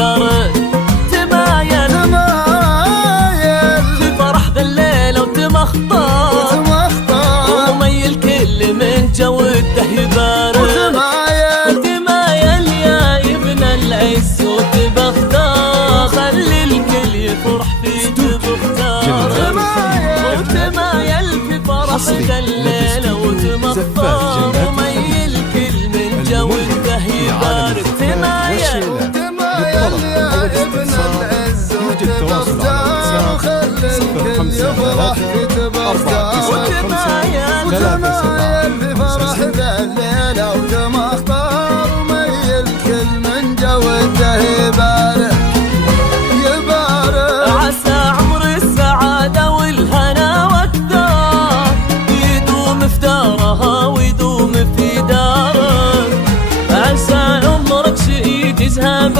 تختار تمايل في فرح ذا الليلة وتمخطر وميل كل من جوده يبارك وتمايل يا ابن العز وتبختار خلي الكل يفرح فيك بختار وتمايل في فرح ذا الليلة وتمخطر وميل كل من جوده يبارك تمايل يا ابن العز وتبختار وخلي الكل يفرح فيك بختار وتمايل في فرح ذا الليلة وتمختار وميل كل من جوده يبارك عسى عمر السعادة والهنا والدار يدوم في دارها ويدوم في دارك عسى عمرك شقي تذهب